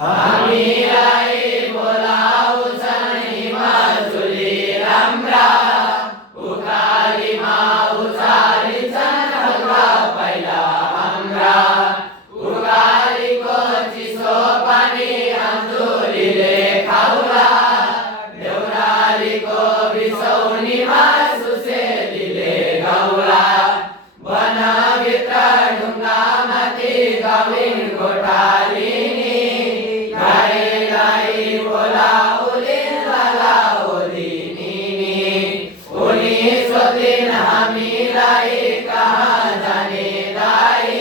हामीलाई बोलाउँछन् हिमाचुली राम्रा उकालीमा उचालिन्छन् हलुवा पहिला हाम्रा उकालीको चिसो पानी अन्दुरीले खाउला देउरालीको बिसौनीमा सुसेलीले गाउला वनभित्र ढुङ्गामाथि गाउलिन् गोठालिनी गाईलाई बोलाउलिन् लालाउलिनी उनी सोधिन् हामीलाई कहाँ जाने दाई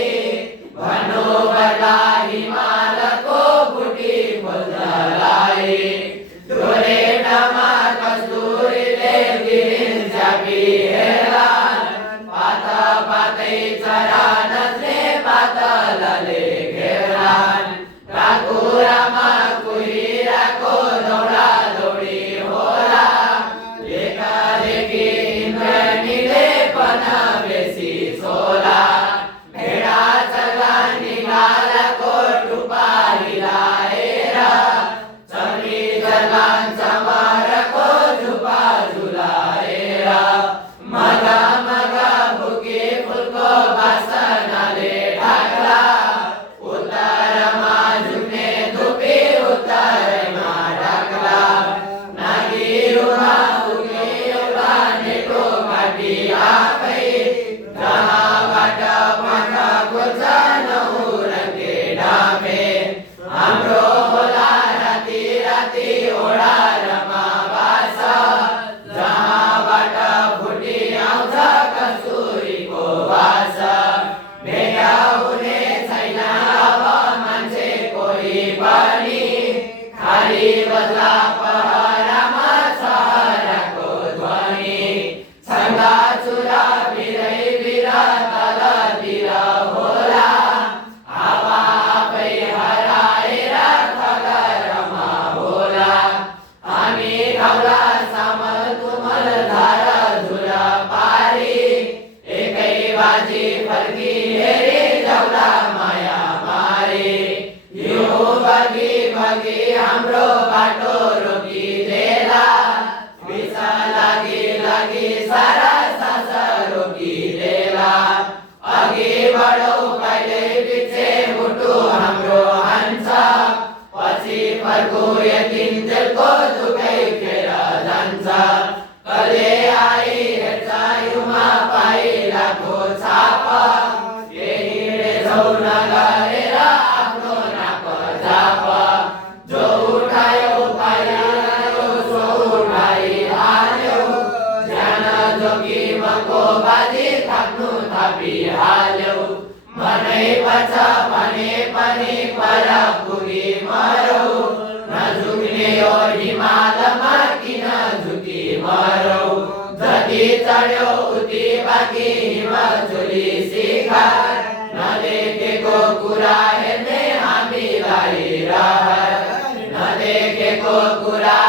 भन्नु पर्दा हिमालको बुटी खोज्नलाई डोरेटामा कस्तुरीले गिरिन् च्यापी हेर्लान् पाता पातै चरा नच्ने पातलले घेर्लान् काकुरामा कुहिराको दौडा दौडी होला लेखालेखी इन्द्रनीले पन बेसी छोला भेडा चल्ला निगालाको टुपारी लाएर चम्री चल्लान् चमरको झुपा झुलाएर मगा मगा भुके फुलको बासनाले ढाक्ला उत्तरमा झुक्ने धुपी उत्तरमा ढाक्ला नागिरुमा पुग्ने एउटा नेटो काटी आफै जहाँबाट पाखा खोज्छ नहुरके डाँफे हाम्रो होला राति राति ओडारमा बास जहाँबाट फुटी आउँछ कस्तुरीको बास भेट्या हुने छैन अब मान्छे कोही पनि खाली बदला पहरामा सहरको ध्वनि छङ्गा चुरा बिरै बिरा तलतिर होला हावा आफै हराएर थगरमा होला हामी खाउला सामल तुमल धार धुर पारी एकै बाजी फर्की हेरी जाउला माया मारी यो बगी बगी हाम्रो बाटो रोकिदेला बिसा लागि लागि सारा सास रोकिदेला अघि बढौ कहिले पछि मुटु हाम्रो हान्छ पछि फर्को यतिन्जेलको दुखै खेर जान्छ कले आई हेर्छ युमा पाइलाको छाप यही हिँडेछौ नगरेर आफ्नो नाप जाप जो उठायो पाइलायो सो उठाइहाल्यो ज्यान जोगी मको बाजी थाप्नु थापिहाल्यो मनै पर्छ भने पनि पर पुगी मरौ नझुक्ने यो हिमालमा किन झुकी मरौ जति चढ्यो उति बाँकी हिमाचुली शिखर नदेखेको कुरा हेर्ने हामीलाई रहर नदेखेको कुरा